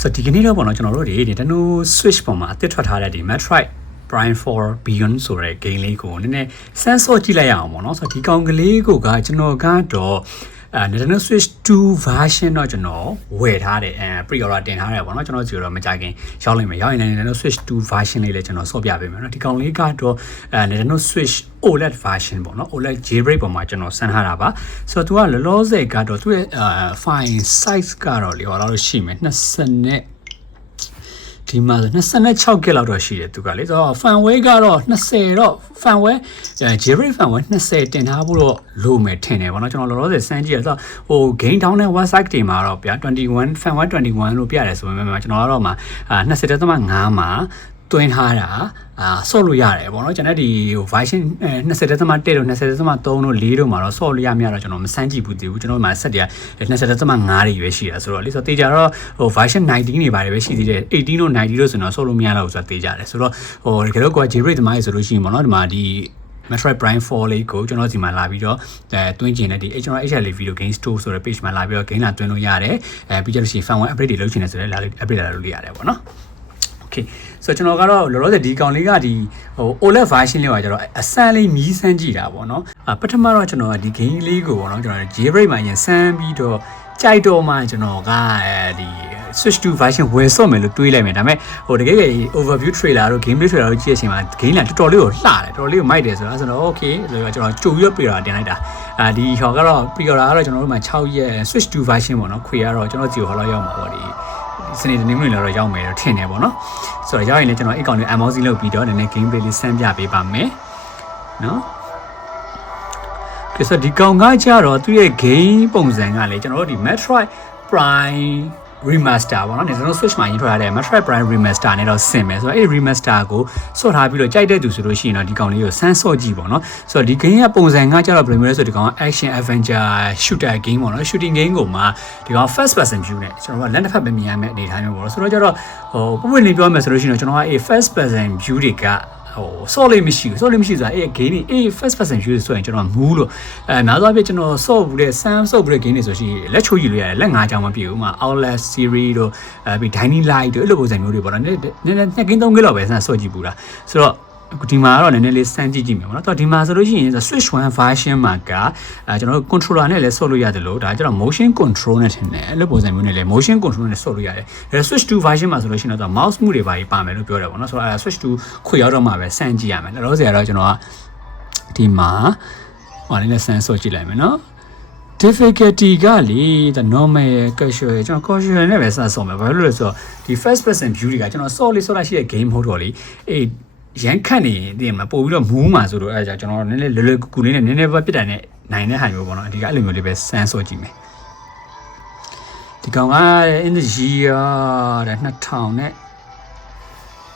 ဆိုဒီကနေ့တော့ပေါ့နော်ကျွန်တော်တို့ဒီ Nintendo Switch ပေါ်မှာအသစ်ထွက်ထားတဲ့ဒီ Metroid Prime 4 Beyond ဆိုတဲ့ game လေးကိုနည်းနည်းစမ်းစောကြည့်လိုက်ရအောင်ပေါ့နော်ဆိုတော့ဒီကောင်ကလေးကိုကကျွန်တော်ကတော့ Nintendo Switch 2 version တော့ကျွန်တော်ဝယ်ထားတယ်pre-order တင်ထားတယ်ပေါ့နော်ကျွန်တော်စီတော့မကြခင်ရောက်လိမ့်မယ်ရောက်ရင် Nintendo Switch 2 version လေးလည်းကျွန်တော်ဆော့ပြပေးမယ်နော်ဒီကောင်လေးကတော့ Nintendo Switch OLED version ပေါ့နော် OLED jailbreak ပေါ်မှာကျွန်တော်စမ်းထားတာပါဆိုတော့သူကလောလောဆယ်ကတော့သူ့ရဲ့ file size ကတော့လေဟောလို့ရှိမယ်20နဲ့ဒီမှာ26 GB လောက်တော့ရှိတယ်သူကလေဆိုတော့ fanway ကတော့20တော့ fanway jailbreak fanway 20တင်ထားဖို့တော့လိုမယ်ထင်တယ်ဗောနော်ကျွန်တော်လောလောဆယ်စမ်းကြည့်ရဆိုတော့ဟို game down နဲ့ website တွေမှာတော့ဗျာ21 fanway 21လို့ပြရတယ်ဆိုပေမဲ့ကျွန်တော်ကတော့မှာ20.5မှာတွင်းထားတာဆော့လို့ရတယ်ဗောနော်ကျွန်တော်ဒီဟို version 20.1တို့20.3တို့4တို့မှာတော့ဆော့လို့ရမြတော့ကျွန်တော်မစမ်းကြည့်ဘူးသေးဘူးကျွန်တော်မှာဆက်တည်း20.5တွေပဲရှိတာဆိုတော့လေဆိုတော့တေးကြတော့ဟို version 19တွေပါတယ်ပဲရှိသေးတယ်18တို့90တို့ဆိုတော့ဆော့လို့မရတော့ဘူးဆိုတော့တေးကြတယ်ဆိုတော့ဟိုတကယ်တော့ကိုက jailbreak တမိုင်းဆိုလို့ရှိရင်ဗောနော်ဒီမှာဒီ Metroid Prime 4 လေးကိုကျွန်တော်ဒီမှာလာပြီးတော့တွင်းကျင်တဲ့ဒီကျွန်တော် HL Video Game Store ဆိုတဲ့ page မှာလာပြီးတော့ game လာတွင်းလို့ရတယ်ပြီးကြလို့ရှိရင် firmware update တွေလုပ်ချင်တယ်ဆိုတော့လာလို့ update လာလို့ရတယ်ဗောနော်Okay ဆိုတော့ကျွန်တော်ကတော့လောလောဆယ်ဒီကောင်လေးကဒီဟို OLED version လေးပါကျတော့အစမ်းလေးမြည်စမ်းကြည့်တာပေါ့နော်ပထမတော့ကျွန်တော်ကဒီ game လေးကိုပေါ့နော်ကျွန်တော် jailbreak မှာရင်စမ်းပြီးတော့ကြိုက်တော့မှကျွန်တော်ကဒီ Switch 2 version ဝယ်ဆော့မယ်လို့တွေးလိုက်မယ်ဒါပေမဲ့ဟိုတကယ် overview trailer တို့ gameplay trailer တို့ကြည့်ရချိန်မှာ game လာတော်တော်လေးကိုလှတယ်တော်တော်လေးကိုမိုက်တယ်ဆိုတော့ okay ဆိုတော့ကျွန်တော်ကြိုပြီးတော့ pre-order တင်လိုက်တာဒီဟောကတော့ pre-order ကတော့ကျွန်တော်တို့မှာ6ရက် Switch 2 version ပေါ့နော်ခွေကတော့ကျွန်တော်ကြည့်ဟောလောက်ရောက်မှာပေါ့ဒီစနေတနေ့မျိုးလည်းတော့ရောက်မယ်တော့ထင်တယ်ပေါ့နော်ဆိုတော့ရောက်ရင်လည်းကျွန်တော်အကောင့်လေး unboxing လုပ်ပြီးတော့နည်းနည်း gameplay လေးစမ်းပြပေးပါမယ်နော်ဆိုတော့ဒီကောင်ကကြတော့သူ့ရဲ့ game ပုံစံကလည်းကျွန်တော်တို့ဒီ Metroid Prime Remaster ပေါ့နော် Nintendo Switch မှာရင်းထွက်ရတဲ့ Metroid Prime Remaster နဲ့တော့ဆင်မယ်ဆိုတော့အဲ့ Remaster ကိုဆော့ထားပြီးတော့ကြိုက်တဲ့သူဆိုလို့ရှိရင်တော့ဒီကောင်လေးကိုစမ်းဆော့ကြည့်ပေါ့နော်ဆိုတော့ဒီ game ရဲ့ပုံစံကကြတော့ဘယ်လိုမျိုးလဲဆိုတော့ဒီကောင် action adventure shooter game ပေါ့နော် shooting game ကိုမှဒီကောင် first person view နဲ့ကျွန်တော်ကလက်တစ်ဖက်ပဲမြင်ရမယ့်အနေအထားမျိုးပေါ့နော်ဆိုတော့ကြတော့ဟိုပုံမှန်လေးပြောမယ်ဆိုလို့ရှိရင်တော့ကျွန်တော်ကအဲ့ first person view တွေကဟိုဆော့လေးမရှိဘူးဆော့လေးမရှိဆိုတာအဲ့ game တွေအဲ့ first person view ဆိုရင်ကျွန်တော်မူးလို့များသောအားဖြင့်ကျွန်တော်ဆော့ဘူးတဲ့ Sam ဆော့ဘူးတဲ့ game တွေဆိုရှင်လက်ချိုးကြည့်လို့ရတယ်လက်၅ချောင်းမပြည့်ဘူးမှာ Outlast series တို့ပြီး Dining Light တို့အဲ့လိုပုံစံမျိုးတွေပေါ့နော်နည်းနည်း2 game 3 game လောက်ပဲဆော့ကြည့်ဘူးလားဆိုတော့ဒီမှာကတော့နည်းနည်းလေးစမ်းကြည့်ကြည့်မယ်ပေါ့နော်။တော့ဒီမှာဆိုလို့ရှိရင် Switch 1 version မှာကကျွန်တော်တို့ controller နဲ့လည်းဆော့လို့ရတယ်လို့ဒါကျတော့ motion control နဲ့ထင်တယ်အဲ့လိုပုံစံမျိုးနဲ့လည်း motion control နဲ့ဆော့လို့ရတယ်။ဒါ Switch 2 version မှာဆိုလို့ရှိရင်တော့ mouse မှုတွေပါမယ်လို့ပြောတယ်ပေါ့နော်။ဆိုတော့Switch 2ခွေရောက်တော့မှပဲစမ်းကြည့်ရမယ်။လောလောဆယ်ကတော့ကျွန်တော်ကဒီမှာဟိုလေးနဲ့စမ်းဆော့ကြည့်လိုက်မယ်နော်။ difficulty ကလေ normal casual ကျွန်တော် casual နဲ့ပဲစဆော့မယ်။ဘာလို့လဲဆိုတော့ဒီ first person view တွေကကျွန်တော်ဆော့လေးဆော့လိုက်ရှိတဲ့ game မဟုတ်တော့လေအေးရန်ခတ်နေတည်မှာပို့ပြီးတော့မူးမှာဆိုတော့အဲဒါကြောင့်ကျွန်တော်နည်းနည်းလွယ်လွယ်ကူကူလေးနဲ့နည်းနည်းပဲပြစ်တယ်နဲ့နိုင်တဲ့ဟာမျိုးပေါ့နော်အဒီကအဲ့လိုမျိုးလေးပဲစမ်းဆော့ကြည့်မယ်ဒီကောင်က in the year တဲ့2000နဲ့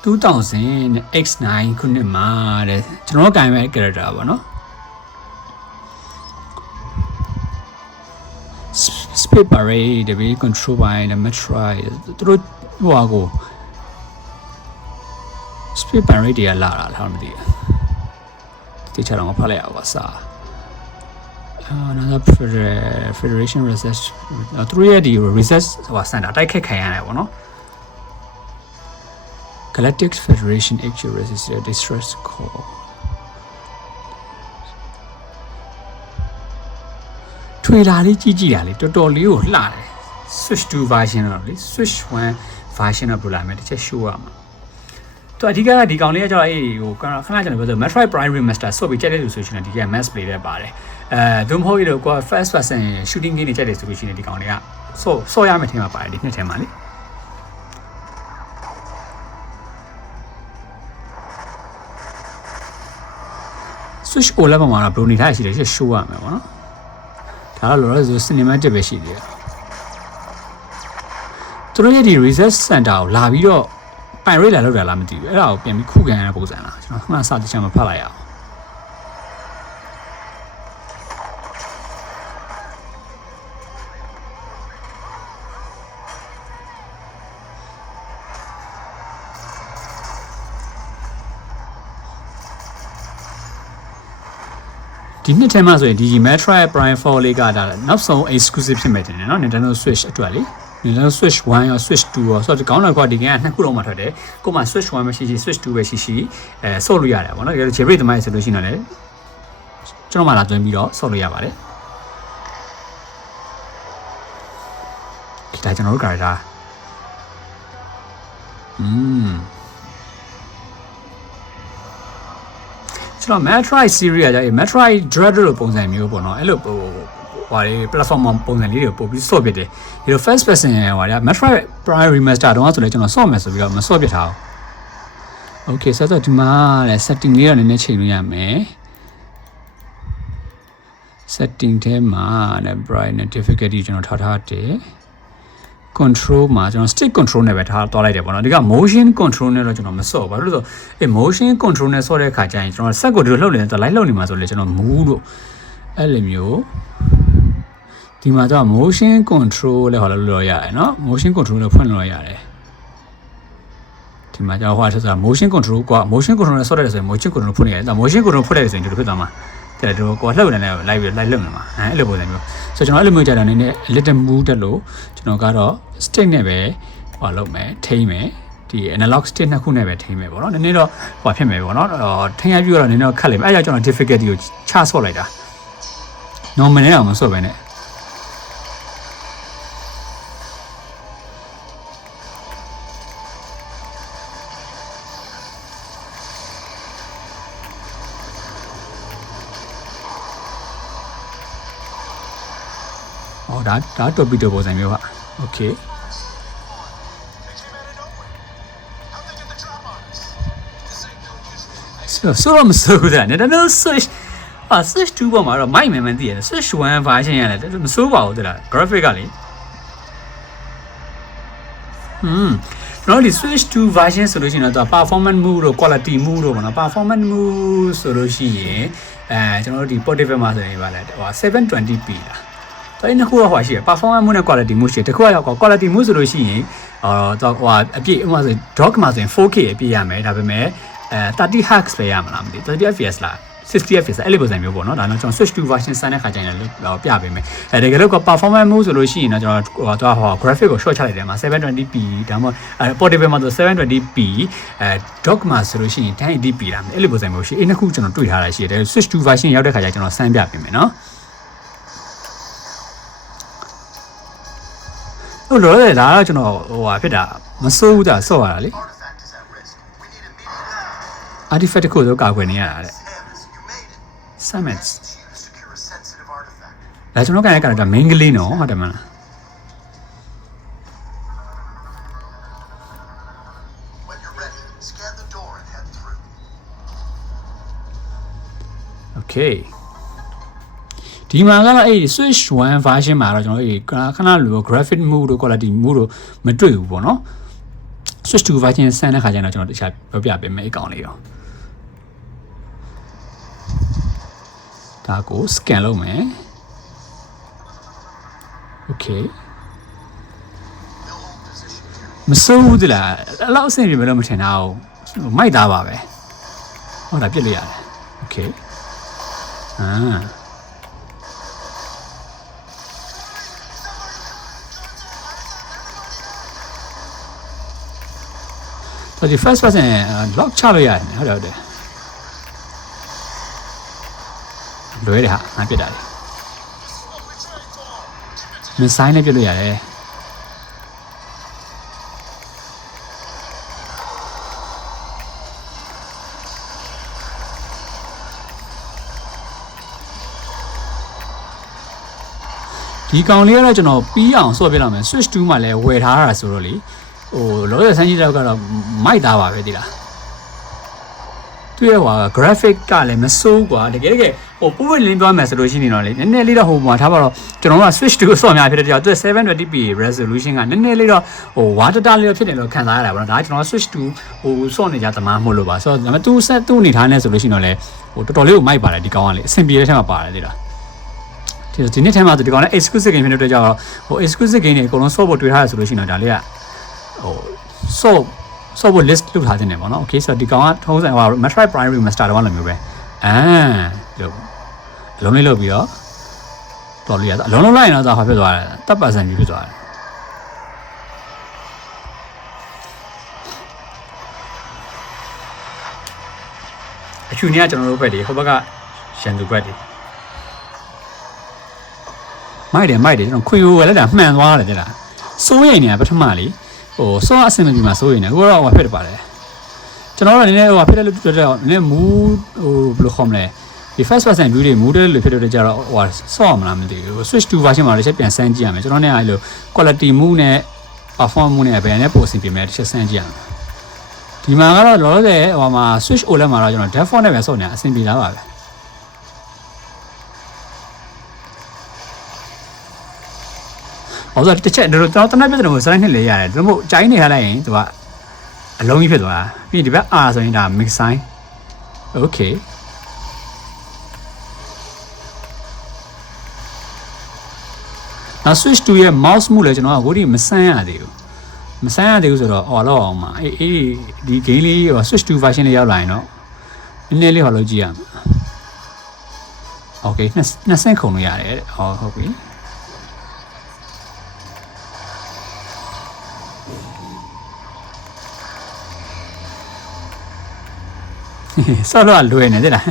2000 X9 ခုနှစ်မှာတဲ့ကျွန်တော်ကင်မဲ့ character ပေါ့နော် Speed Parade တပီ control by the Metroid သူတို့ဟိုဟာကိုSpeed Parade တွေကလာတာလားမသိဘူးတိကျတော့မဖတ်လိုက်ရပါစာanother Federation Research သူတို့ရဲ့ဒီ research ဟိုစင်တာတိုက်ခတ်ခံရတယ်ပေါ့နော် Galactic Federation Actual Resistance Distress Call ထွေလာလေးကြီးကြီးတာလေတော်တော်လေးကိုလှတယ် Switch 2 version တော့လေ Switch 1 version တော့ဘယ်လိုလဲတစ်ချက် show ရမှာတော့အဓိကဒီကောင်လေးကကျတော့အေးဟိုခဏကျွန်တော်ပြောဆို Metroid Prime Remaster ဆော့ပြီးကြိုက်တဲ့လူဆိုရှင်ဒီက mass play တဲ့ပါတယ်ဒုမဟုတ်ရတော့ကွာ first person shooting game တွေကြိုက်တယ်ဆိုလို့ရှိရင်ဒီကောင်လေးကဆော့ရမယ်ထင်မှာပါတယ်ဒီနှစ်ထဲမှာလေ Switch OLED မှာတော့ဘယ်လိုနေထားရှိတယ်show ရမယ်ပေါ့နော်ဒါတော့လောလောဆယ် cinematic ပဲရှိသေးတယ်သူတို့ရဲ့ဒီ research center ကိုလာပြီးတော့ပိုင်ရိတ်လာလောက်တာလားမသိဘူးအဲ့ဒါကိုပြန်ပြီးခုခံရတဲ့ပုံစံလားကျွန်တော်ခဏစတစ်ချက်မှဖတ်လိုက်ရအောင်ဒီနှစ်ထဲမှာဆိုရင်ဒီ Metroid Prime 4 လေးကဒါနောက်ဆုံး exclusive ဖြစ်မယ်တင်တယ်နော် Nintendo Switch အတွက်လေ ဒီလို switch 1ရော switch 2ရောဆိုတော့ကောင်းတဲ့ကွာဒီကနေ့နှစ်ခုလုံးမှာထွက်တယ်ကိုမှ switch 1ပဲရှိရှိ switch 2ပဲရှိရှိဆော့လို့ရတယ်ပေါ့နော်ဒီလို jailbreak သမားဆိုလို့ရှိရင်လည်းကျွန်တော်မှလာသွင်းပြီးတော့ဆော့လို့ရပါတယ်ဒီတိုင်းကျွန်တော်တို့ character ကျွန်တော် Metroid series ကကြာ Metroid Dread လို့ပုံစံမျိုးပေါ့နော်အဲ့လိုဟိုဟာလေ platform ပုံစံလေးတွေပို့ပြီးဆော့ပြတယ်ဒီလို first person ဟိုဟာ Metroid Prime Remaster တော့ဆိုလည်းကျွန်တော်ဆော့မယ်ဆိုပြီးတော့မဆော့ပြထားဘူး Okay ဆိုတော့ဒီမှာလည်း setting လေးတော့နည်းနည်းချိန်လို့ရမယ် setting ထဲမှာလည်း brightness difficulty ကျွန်တော်ထားတယ် control မှာကျွန်တော် stick control နဲ့ပဲထားသွားလိုက်တယ်ပေါ့နော်ဒီက motion control နဲ့တော့ကျွန်တော်မဆော့ဘာလို့လဲဆိုတော့motion control နဲ့ဆော့တဲ့ခါကျရင်ကျွန်တော် set ကိုဒီလိုလှုပ်နေတော့ light လှုပ်နေမှာဆိုလေကျွန်တော် move လို့အဲ့လိုမျိုးဒီမှာတော့ motion control လည်းဟောလို့ရတယ်เนาะ motion control လည်းဖွင့်လို့ရတယ်ဒီမှာကြောက်ဟောဆိုတော့ motion control က motion control နဲ့ဆော့ရတယ်ဆိုရင် motion control ဖွင့်နေရတယ်ဒါ motion control ဖွင့်လိုက်ဆိုရင်ဒီလိုဖြစ်သွားမှာတဲ့တော့ကိုလှုပ်နေတယ် live လှုပ်နေမှာအဲ့လိုပုံစံမျိုးဆိုတော့ကျွန်တော်အဲ့လိုမျိုးကြာတာနည်းနည်း little move တက်လို့ကျွန်တော်ကတော့ stick နဲ့ပဲဟောလုပ်မယ်ထိမ့်မယ်ဒီ analog stick နှစ်ခုနဲ့ပဲထိမ့်မယ်ပေါ့နော်နည်းနည်းတော့ဟောဖြစ်မယ်ပေါ့နော်ထိမ့်ရပြတော့နည်းနည်းတော့ခက်လိမ့်မယ်အဲ့ကြောင့်ကျွန်တော် difficulty ကိုချဆော့လိုက်တာ normal နဲ့အောင်မဆော့ပဲနဲ့ဒါတော်ပီတိုပုံစံမျိုးပါ Okay ဆိုတော့မစိုးဘူးတဲ့နော် switch switch 2ပေါ်မှာတော့မိုက်မှန်သိရတယ် switch 1 version ရတယ်မစိုးပါဘူးတဲ့လား graphic ကလေနော်ဒီ switch 2 version ဆိုလို့ရှိရင်တော့ performance move တို့ quality move တို့ပေါ့နော် performance move ဆိုလို့ရှိရင်ကျွန်တော်တို့ဒီ portable မှာဆိုရင်ပါလဲဟို 720p လားအဲ့နှစ်ခုတော့ဟိုရှိရ performance move နဲ့ quality move ရှိတယ်တခုကတော့ quality move ဆိုလို့ရှိရင်တော့ဟိုအပြည့်ဥပမာဆို dock မှာဆိုရင် 4K အပြည့်ရမယ်ဒါပေမဲ့30 Hz ပဲရမှာလားမသိ30 fps လား60 fps အဲ့လိုပုံစံမျိုးပေါ့နော်ဒါတော့ကျွန်တော် switch to version စမ်းတဲ့ခါကျရင်လည်းပြပေးမယ်တကယ်လို့ performance move ဆိုလို့ရှိရင်တော့ကျွန်တော်ဟို graphic ကို short ချလိုက်တယ်မှာ 720p ဒါမှမဟုတ် portable မှာဆို 720p dock မှာဆိုလို့ရှိရင် 1080p လားအဲ့လိုပုံစံမျိုးရှိအဲ့နှစ်ခုကျွန်တော်တွေ့ထားတာရှိတယ် switch to version ရောက်တဲ့ခါကျကျွန်တော်စမ်းပြပေးမယ်နော်ဟုတ်လို့လေဒါတော့ကျွန်တော်ဟိုဟာဖြစ်တာမစိုးဘူးတာဆော့ရတာလေ artifact ကိုတော့ကာကွယ်နေရတာတဲ့ summits ဒါကျွန်တော်ကလည်း character main ကလေးနော်ဟုတ်တယ်မလား Okay ဒီမှာကတော့အဲ့ switch 1 version မှာတော့ကျွန်တော်အဲ့ခဏလို graphic move တို့ quality move တို့မတွေ့ဘူးပေါ့နော် switch 2 version ဆန်းတဲ့ခါကျတော့ကျွန်တော်တခြားပြောပြပေးမယ်အကောင်လေးရောဒါကို scan လုပ်မယ် Okay မစိုးဘူးတလားအဲ့လောက်အဆင်ပြေမလို့မထင်တာဘူးမိုက်သားပါပဲဟုတ်တာပြစ်လို့ရတယ် Okay ဒီ first person lock ချလို့ရတယ်ဟုတ်တယ်လွယ်တယ်ဟာငါပြစ်တာလေမင်းဆိုင်နဲ့ပြစ်လို့ရတယ်ဒီကောင်လေးကတော့ကျွန်တော်ပြီးအောင်ဆော့ပြလိုက်မယ် switch 2မှာလည်းဝယ်ထားတာဆိုတော့လေဟိုလောရဆန်းကြီးတော့ကတော့မိုက်သားပါပဲဒီလားသူရဲ့ဟို graphic ကလည်းမစိုးกว่าတကယ်ဟိုပို့လင်းသွားမယ်ဆိုလို့ရှိနေတော့လေနည်းနည်းလေးတော့ဟိုမှာထားပါတော့ကျွန်တော်က switch 2ဆော့များဖြစ်တဲ့ကြောင့်သူ 720p resolution ကနည်းနည်းလေးတော့ဟိုဝါတတာလေးတော့ဖြစ်တယ်လို့ခံစားရတာပေါ့နော်ဒါကကျွန်တော် switch 2ဟိုဆော့နေကြသမားမို့လို့ပါဆိုတော့ဒါပေမဲ့သူဆက်သူ့အနေထားနဲ့ဆိုလို့ရှိရင်တော့လေဟိုတော်တော်လေးကိုမိုက်ပါတယ်ဒီကောင်ကလေအဆင်ပြေတဲ့ထဲမှာပါတယ်ဒီလားဒီနေ့ထဲမှာဒီကောင်လည်း exclusive game ဖြစ်တဲ့အတွက်ကြောင့်ဟို exclusive game တွေအကုန်လုံးဆော့ဖို့တွေ့ထားရဆိုလို့ရှိရင်တော့ဒါလေးကဟိုဆော့ဖို့ list လုပ်ထားခြင်းတယ်ပေါ့နော် okay ဆိုတော့ဒီကောင်ကထုံးစံဟို Metroid Prime Remaster တော့လည်းမျိုးပဲဒီလိုအလုံးလေးလုပ်ပြီးတော့တော်လို့ရအလုံးလုံးလိုက်ရင်တော့ဒါဖြစ်သွားတယ်တပ်ပါစံကြီးဖြစ်သွားတယ် ဖြူနေကကျွန်တော်တို့ဘက်တွေဟိုဘက်ကရန်သူဘက်တွေမိုက်တယ်ကျွန်တော်ခွေကိုလည်းဒါမှန်သွားတယ်တဲ့လားစိုးရိမ်နေတာပထမလေဟိုစောအဆင်မပြေမှာစိုးရိမ်နေအခုတော့ဟိုဖြစ်ပါတယ်ကျွန်တော်တို့နည်းနည်းဟိုဖြစ်တယ်လို့ပြောတော့နည်းနည်းမူးဟိုဘယ်လိုခေါ်မလဲဒီ first person view တွေမူးတယ်လို့ဖြစ်တော့ကြတော့ဟိုစောမလားမသိဘူး switch to version မှာလည်းချက်ပြန်စမ်းကြည့်ရမယ်ကျွန်တော်နဲ့အဲ့လို quality မူးနဲ့ perform မူးနဲ့ဘယ်နဲ့ပို့အဆင်ပြေမလဲတစ်ချက်စမ်းကြည့်ရမယ်ဒီမှာကတော့လောလောဆယ်ဟိုမှာ switch OLED မှာတော့ကျွန်တော် default နဲ့ပဲစောနေတာအဆင်ပြေလားပါပဲဟုတ်ဆိုတစ်ချက်တော့တနက်ပြတဲ့ကိုစလိုက်နဲ့လေရတယ်ဒါမှမဟုတ်ကြိုင်းနေထားလိုက်ရင်သူကအလုံးကြီးဖြစ်သွားတာပြီးဒီဘက် R ဆိုရင်ဒါ mix sign okay နောက် switch to ရဲ့ mouse မှုလည်းကျွန်တော်ကကိုဒီမဆန်းရသေးဘူးဆိုတော့အော်လောက်အောင်ပါအေးဒီ game လေးဟို switch to version လေးရောက်လာရင်တော့နည်းနည်းလေးဟောလို့ကြည့်ရမယ် okay နှစ်ဆင့်ခုံလို့ရတယ်တဲ့ဟုတ်ပြီဆော့လို့လွယ်နေတယ်လား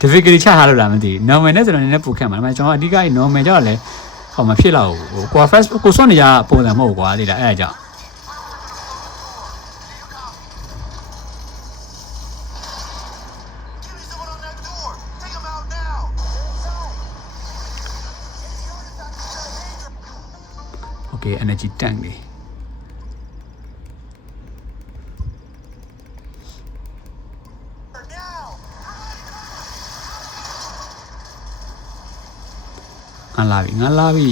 difficulty ချထားလို့လားမသိဘူး normal နဲ့ဆိုတော့နည်းနည်းပိုခက်မှာဒါပေမဲ့ကျွန်တော်အဓိက normal ကြောက်လဲဟောမဖြစ်တော့ဘူးဟို core first ကိုစော့နေကြပုံစံမဟုတ်ကွာသိလားအဲ့ဒါကြောင့်โอเค energy tank လေးငါလာပြီ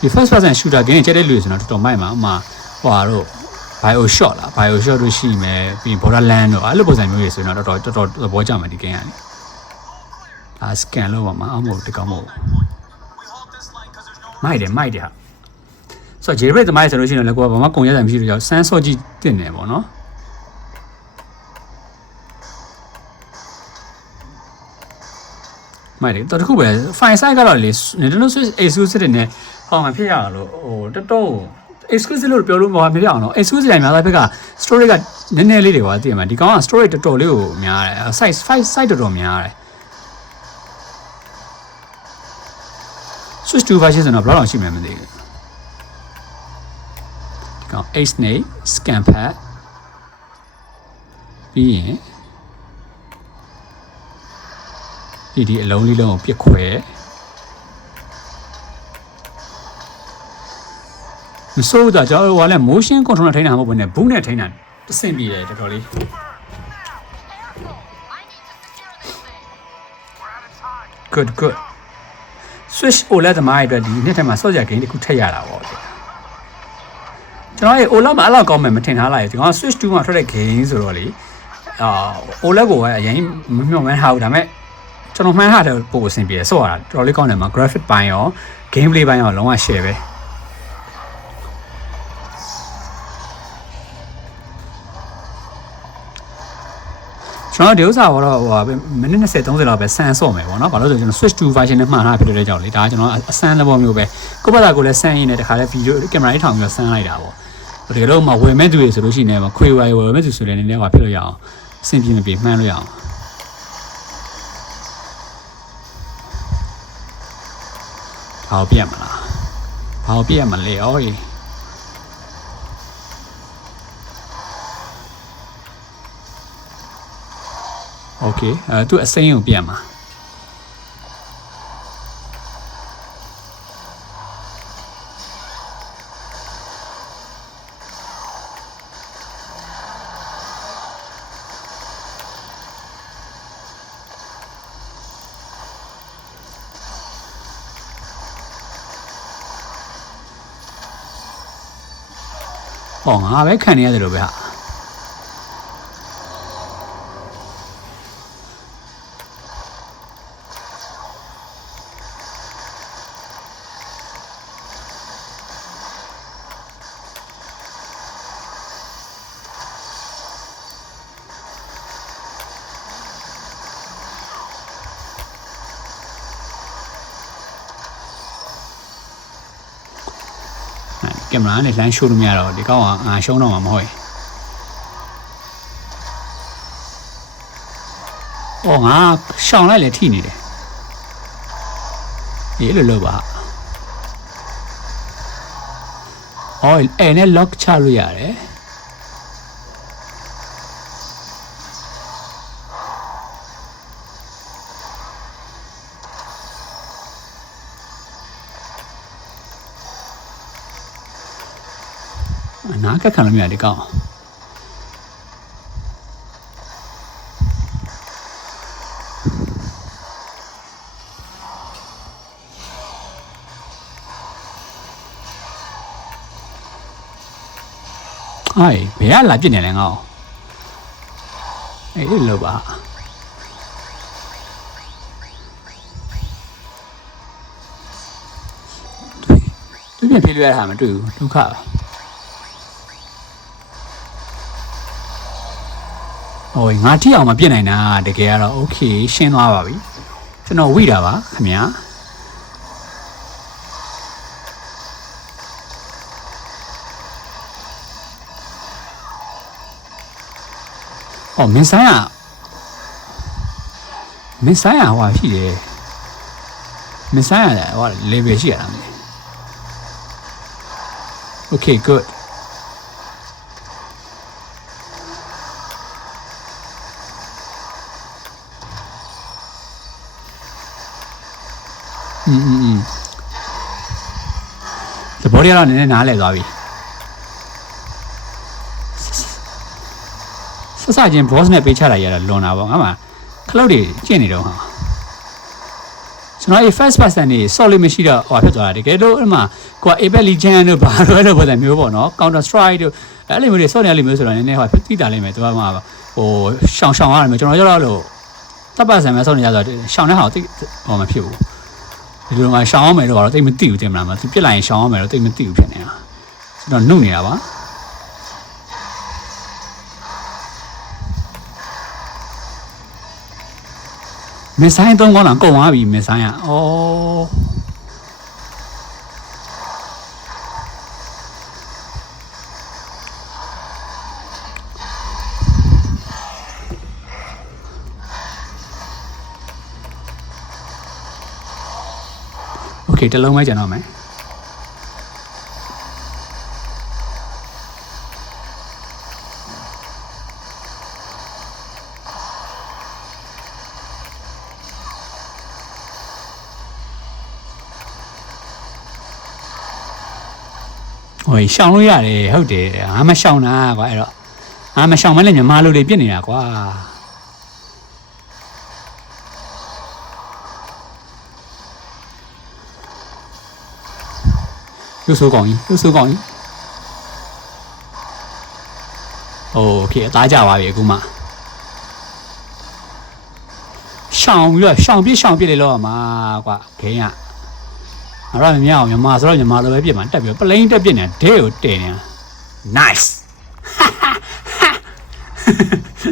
ဒီ first person shooter game ကျတဲ့လူဆိုတော့တော်တော်မိုက်မှာဥမာဟိုဟာတို့ BioShock လား BioShock တို့ရှိမယ်ပြီး Borderlands တို့အဲ့လိုပုံစံမျိုးတွေဆိုတော့တော်တော်သဘောကျမှာဒီ game ကနေscan လို့ပါမှာအမဟုတ်တကောင်းမဟုတ်မိုက်တယ်ဟာဆိုတော့ jailbreak သမားဆိုလို့ရှိရင်လည်းကိုကဘာမှကုန်ရတာမရှိလို့ကြောက်စမ်းစော့ကြည့်တင်နေပေါ့နော်မိုက်တယ်တော်တခုပဲ file size ကတော့လေ Nintendo Switch exclusive တွေနဲ့ဟောမှာဖြစ်ရလို့ဟိုတော်တော် exclusive လို့ပြောလို့မဖြစ်အောင်တော့ exclusive တွေများတဲ့ဘက်က storage ကနည်းနည်းလေးတွေကွာသိရမှာဒီကောင်က storage တော်တော်လေးကိုများတယ် size တော်တော်များတယ် Switch 2 version ဆိုတော့ဘယ်လောက်ရှိမှန်းမသိဘူးဒီကောင် H-Snake scan pad ပြီးရင်ဒီအလုံးလေးလုံးကိုပြစ်ခွဲမစိုးတာကျွန်တော်ကလည်း motion control နဲ့ထိန်းတာမဟုတ်ဘူးနဲ့ဘူးနဲ့ထိန်းတာတဆင့်ပြေတယ်တော်တော်လေး good switch OLED သမားတွေအတွက်ဒီနှစ်ထဲမှာစော့ကြ game တစ်ခုထည့်ရတာပေါ့ကျွန်တော်ရဲ့ OLED မှာအဲ့လောက်ကောင်းမယ်မထင်ထားလိုက်ဒီကောင် switch 2မှာထွက်တဲ့ game ဆိုတော့လေOLED ကိုအရင်မမျှော်မှန်းထားဘူးဒါပေမဲ့ကျွန်တော်မှန်းထားတယ်ပို့အဆင်ပြေစော့ရတာတော်တော်လေးကောင်းတယ်မှာ graphic ပိုင်းရော gameplay ပိုင်းရောလုံးဝ share ပဲကျွန်တော်ဒီဥစ္စာကတော့ဟိုမိနစ်20 30လောက်ပဲဆန်ဆော့မယ်ပေါ့နော်ဘာလို့လဲဆိုကျွန်တော် switch to version နဲ့မှန်ထားဖြစ်တဲ့ကြောင့်လေဒါကကျွန်တော်အဆန်းသဘောမျိုးပဲကိုယ့်ဘာသာကိုလည်းဆန်းရင်းနဲ့တခါလဲဗီဒီယိုကင်မရာလေးထောင်ပြီးတော့ဆန်းလိုက်တာပေါ့တကယ်လို့မှဝယ်မဲ့သူတွေဆိုလို့ရှိရင်လည်းခွေဝယ်မဲ့သူဆိုလည်းနည်းနည်းပါဖြစ်လို့ရအောင်အဆင်ပြေမပြေမှန်းလို့ရအောင်ဘာပြတ်မလားဘာပြတ်မလဲအော်โอเคသူအစိမ်းကိုပြန်မှာဟောငါပဲခံနေရတယ်လို့ပဲဟာ ကင်မရာနဲ့လှမ်းရှိုးလို့မရတော့ဒီကောင်ကငါရှုံးတော့မှာမဟုတ်အော်ငါရှောင်းလိုက်လေထိနေတယ်အေးလို့လို့ပါအော်အဲ့နဲ့ lock ချလို့ရတယ်နားကခံလို့မရဒီကောင်အိုင်ဘယ်ကလာပြစ်နေလဲငါ့အေးလို့ပါသူပြန်ပြေးလို့ရတာမတွေ့ဘူးဒုက္ခပါဟိုငါထိအောင်မပြစ်နိုင်တာတကယ်ကတော့โอเคရှင်းသွားပါပြီကျွန်တော်ဝိတာပါခင်ဗျာအော်မင်းဆိုင်ကဟိုရှိတယ်မင်းဆိုင်ကဟို level ရှိရတာမင်း Okay goodသဘောတရားတော့နည်းနည်းနားလည်သွားပြီစချင်း boss နဲ့ပေးချလိုက်ရတာလွန်တာပေါ့ငါမှခလုတ်တွေကျင့်နေတော့ဟာကျွန်တော် first person နေ solid မရှိတော့ဟိုဖြစ်သွားတာတကယ်လို့အဲ့မှာကိုက Apex Legends တို့ဘာလို့လဲပုံစံမျိုးပေါ့နော် Counter Strike တို့အဲ့လိုမျိုးတွေ solid လေးမျိုးဆိုတော့နည်းနည်းဟိုသိတာလိမ့်မယ်သူကမှဟိုရှောင်းရတယ်မျိုးကျွန်တော်ကျတော့လို့တပ်ပတ်ဆံမဲ့ဆောက်နေကြဆိုတော့ရှောင်းတဲ့ဟာကိုသိဟောမဖြစ်ဘူးဒီလိုမှရှောင်းအောင်မယ်တော့တိတ်မသိဘူးတင်မလားမသူပြစ်လိုက်ရင်ရှောင်းအောင်မယ်တော့တိတ်မသိဘူးဖြစ်နေတာကျွန်တော်နှုတ်နေတာပါမင်းဆိုင်သုံးကောင်းလားကုန်သွားပြီမင်းဆိုင်ကဩโอเคတလုံးပဲကျန်တော့မယ်ဟိုရှောင်းလို့ရတယ်ဟုတ်တယ်ငါမရှောင်းတာကွာအဲ့တော့ငါမရှောင်းမလဲမြန်မာလူတွေပြစ်နေတာကွာရုပ်ဆိုးကောင်းကြီးโอเคအသားကြပါပြီအခုမှရှောင်းပြစ်လေလို့မှာကွာဂိမ်းကအဲ့တော့မြင်အောင်မြန်မာဆိုတော့မြန်မာလိုပဲပြစ်မှာတက်ပြီးပလိန်တက်ပြစ်နေဒဲကိုတင်နေတာ nice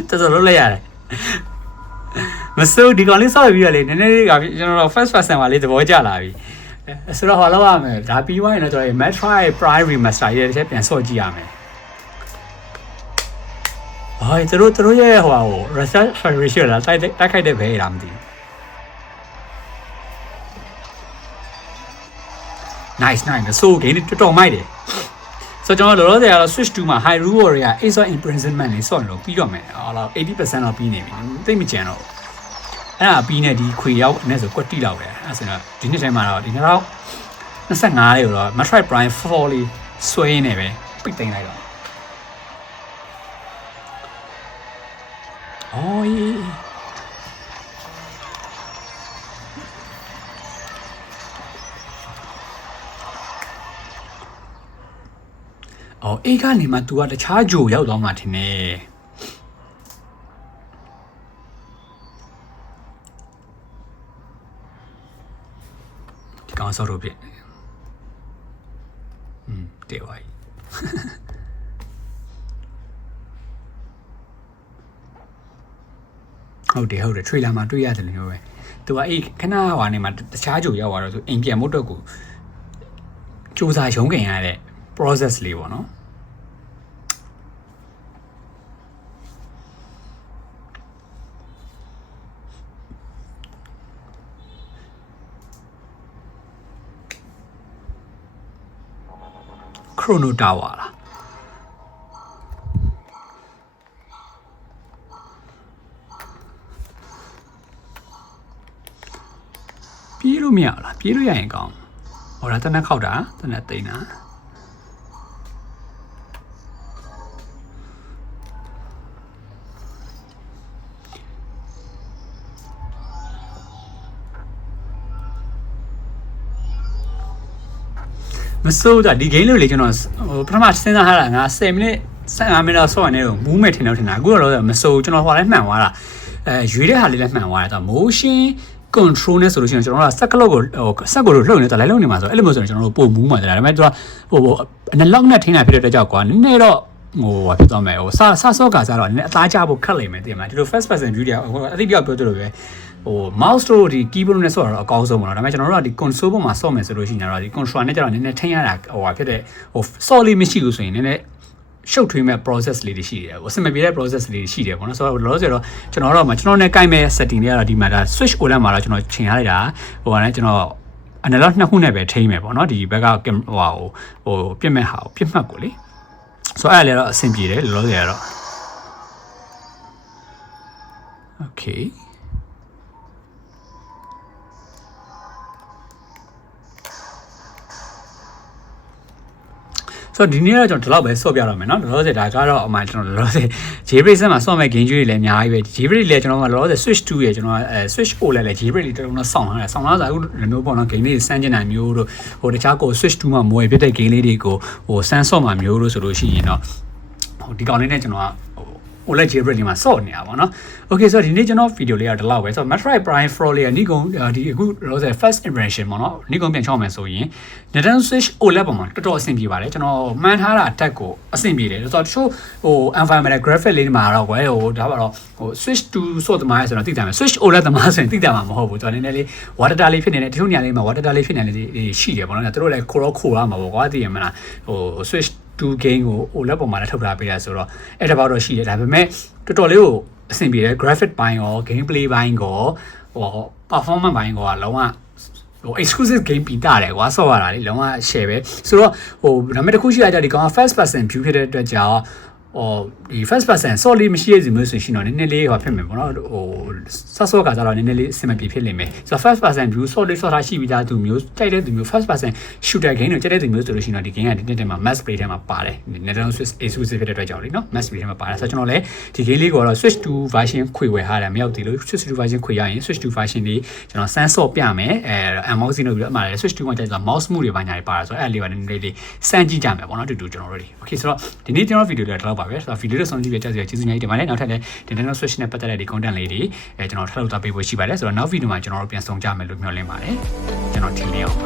တော်တော်လုပ်လိုက်ရတယ်မစိုးဒီကောင်လေးဆောက်ပြီးရလေနည်းနည်းလေးကကျွန်တော် first person ပါလေးသဘောကျလာပြီဆိုတော့ဟောလောက်ရမယ်ဒါပြီးသွားရင်တော့ကျွန်တော် Metroid Prime Remaster ရဲ့တစ်ချက်ပြန်ဆော့ကြည့်ရမယ်ဟိုသူတို့ရဲ့ဟို research federation လာတိုက်ခိုက်တဲ့ဘဲလားမသိဘူးnice ဆိုဂိမ်းတော်တော်မိုက်တယ်ဆိုတော့ကျွန်တော်လောလောဆယ်ကတော့ switch to မှာ Hyrule Warrior Ace of Imprisonment လေးဆော့လို့ပြီးတော့မယ်ဟောလောက် 80% တော့ပြီးနေပြီသိမကြံတော့အဲ့ဒါပြီးနေဒီခွေရောက်အဲ့ဆိုကွက်တိလောက်ပဲအဲ့ဆိုတော့ဒီနှစ်ထဲမှာတော့ဒီ2025လေးကိုတော့ Metroid Prime 4လေးဆွဲနေပဲပိတ်သိမ်းလိုက်တော့အော်အေးကနေမှ तू ကတခြားဂျိုရောက်သွားမှထင်တယ်ဒီကောင်ဆော့လို့ပြည့်တေဝိုင်းဟုတ်တယ် trailer မှာတွေ့ရတယ်လို့ပဲ तू ကအေးခဏဟွာနေမှာတခြားဂျိုရောက်သွားတော့ तू အိမ်ပြန်ဖို့တော့ကိုစူးစမ်းရုံးခင်ရတဲ့ process လေးပေါ့နော် Chrono Tower လားပြေးလို့မရလားပြေးလို့ရရင်ကောင်းဟောဒါတနက်ခောက်တာတနက်သိန်းတာမစိုးတာဒီ game လို့လေကျွန်တော်ပထမစဉ်းစားထားတာငါ10မိနစ်15မိနစ်လောက်ဆော့နေတော့မူးမဲ့ထင်တော့ထင်တာအခုတော့မစိုးကျွန်တော်ဟိုလည်းမှန်သွားတာရွေးတဲ့ဟာလေးလည်းမှန်သွားတယ်တော့ motion control နဲ့ဆိုလို့ရှိရင်ကျွန်တော်တို့ကစက်ကလော့ကိုစက်ကိုလှုပ်နေတာလိုက်လှုပ်နေမှာဆိုအဲ့လိုမျိုးဆိုရင်ကျွန်တော်တို့ပို့မူးမှာတယ်ဒါပေမဲ့သူကanalog နဲ့ထင်းတာဖြစ်တဲ့အတွက်ကြောင့်ကွာနည်းနည်းတော့ဟာဖြစ်သွားမယ်စဆော့ကစားတော့နည်းနည်းအသားကျဖို့ခက်လိမ့်မယ်တင်မလားဒီလို first person view တွေအသိပြောပြောသလိုပဲmouse တို့ဒီ keyboard နဲ့ဆော့တာတော့အကောင်းဆုံးပေါ့နော်ဒါပေမဲ့ကျွန်တော်တို့ကဒီ console ပေါ်မှာဆော့မယ်ဆိုလို့ရှိရင်တော့ဒီ control နဲ့ကျတော့နည်းနည်းထင်းရတာဖြစ်တဲ့ဆော့လေးမရှိဘူးဆိုရင်နည်းနည်းရှုပ်ထွေးမဲ့ process လေးတွေရှိတယ်အဆင်မပြေတဲ့ process လေးတွေရှိတယ်ပေါ့နော်ဆိုတော့လောလောဆယ်တော့ကျွန်တော်တို့ကျွန်တော်နဲ့ကိုင်မဲ့ setting တွေကတော့ဒီမှာဒါ switch OLED မှာတော့ကျွန်တော်ချိန်ရလိုက်တာနဲ့ကျွန်တော် analog နှစ်ခုနဲ့ပဲထိမ့်မယ်ပေါ့နော်ဒီဘက်ကပြစ်မဲ့ဟာပြစ်မှတ်ကိုလေဆိုတော့အဲ့လည်းတော့အဆင်ပြေတယ်လောလောဆယ်ကတော့ okayဆိုတော့ဒီနေ့တော့ကျွန်တော်ဒီလောက်ပဲဆော့ပြတော့မယ်เนาะလောလောဆယ်ဒါကတော့အမှကျွန်တော်လောလောဆယ် Jailbreak ဆက်မှာဆော့မဲ့ game တွေလည်းအများကြီးပဲ Jailbreak လည်းကျွန်တော်ကလောလောဆယ် Switch 2 ရဲ့ကျွန်တော်Switch OLED လည်း Jailbreak လေးတော်တော်ဆောင်းလာတယ်ဆောင်းလာဆိုအခုမျိုးပေါ့နော် game လေးစမ်းကျင်နိုင်မျိုးတို့တခြားကို Switch 2မှာမွေဖြစ်တဲ့ game လေးတွေကိုစမ်းဆော့မှာမျိုးတို့ဆိုလို့ရှိရင်တော့ဒီကောင်လေးနဲ့ကျွန်တော်ကOLED Jailbreak လေးမှာဆော့နေတာပေါ့နော် Okay ဆိုတော့ဒီနေ့ကျွန်တော်ဗီဒီယိုလေးကဒီလောက်ပဲဆိုတော့ Metroid Prime 4 လေးက Nikon ဒီအခုလောဆယ် first impression ပေါ့နော် Nikon ပြန်ချောင်းမယ်ဆိုရင် Nintendo Switch OLED ပေါ်မှာတော်တော်အဆင်ပြေပါတယ်ကျွန်တော်မှန်းထားတာအတက်ကိုအဆင်ပြေတယ်ဆိုတော့တချို့environmental graphic လေးမှာတော့ကွယ်ဒါပါတော့Switch 2ဆော့သမားဆိုတော့သိတယ်မယ် Switch OLED သမားဆိုရင်သိတယ်မှာမဟုတ်ဘူးကျွန်တော်နည်းနည်းလေး water data လေးဖြစ်နေတဲ့တချို့နေရာလေးမှာ water data လေးဖြစ်နေလေးရှိတယ်ပေါ့နော်သူတို့လည်းခိုရမှာပေါ့ကွာသိရမလားSwitch 2 game ကို OLED ပေါ်မှာလည်းထုတ်ထားပေးတာဆိုတော့အဲ့ဒါတော့ရှိတယ်ဒါပေမဲ့တော်တော်လေးကိုအဆင်ပြေတယ် graphic ဘိုင်းရော gameplay ဘိုင်းရောperformance ဘိုင်းရောလုံးဝexclusive game ပြီးတာတယ်ကွာဆော့ရတာလေလုံးဝ share ပဲဆိုတော့ဒါပေမဲ့တစ်ခုရှိရကြဒီကောင် first person view ဖြစ်တဲ့အတွက်ကြောင့်ဒီ first person ဆော့လေးမရှိရစီမျိုးဆိုရှင်တော့နည်းနည်းလေးဖြစ်မယ်ပေါ့နော်ဆော့ကစားတော့နည်းနည်းလေးအဆင်မပြေဖြစ်လိမ့်မယ်ဆိုတော့ first person view ဆော့လေးဆော့ထားရှိပြီးသားသူမျိုးကြိုက်တဲ့သူမျိုး first person shooter game ကိုကြိုက်တဲ့သူမျိုးဆိုလို့ရှိရင်တော့ဒီ game ကဒီနေ့တည်းမှာ mass play ထဲမှာပါတယ် Nintendo Switch exclusive ဖြစ်တဲ့အတွက်ကြောင့်လေနော် mass play ထဲမှာပါတယ်ဆိုတော့ကျွန်တော်လည်းဒီ game လေးကိုတော့ Switch 2 version ခွေဝယ်ထားတယ်မရောက်သေးလို့ Switch 2 version ခွေရရင် Switch 2 version လေးကျွန်တော် sensor ပြမယ်unboxing လုပ်ပြီးတော့အမှလည်း Switch 2 မှာကြိုက်တော့ mouse move တွေဘာညာတွေပါတယ်ဆိုတော့အဲ့လေးပါနည်းနည်းလေးစမ်းကြည့်ကြမယ်ပေါ့နော်တူတူကျွန်တော်တို့ Okay ဆိုတော့ဒီနေ့ကျွန်တော်ဗီဒီယိုလေးတော့ပါပဲဆိုတော့ဗီဒီယိုလေးဆုံးကြည့်ပြကြစီကျေးဇူးများကြီးတင်ပါတယ်နောက်ထပ်လည်း Nintendo Switch နဲ့ပတ်သက်တဲ့ဒီ content လေးတွေကျွန်တော်ထပ်လုပ်သွားပေးဖို့ရှိပါတယ်ဆိုတော့နောက်ဗီဒီယိုမှာကျွန်တော်တို့ပြန်ဆောင်ကြမယ်လို့မျှော်လင့်ပါတယ်ကျွန်တော်ထင်နေအောင်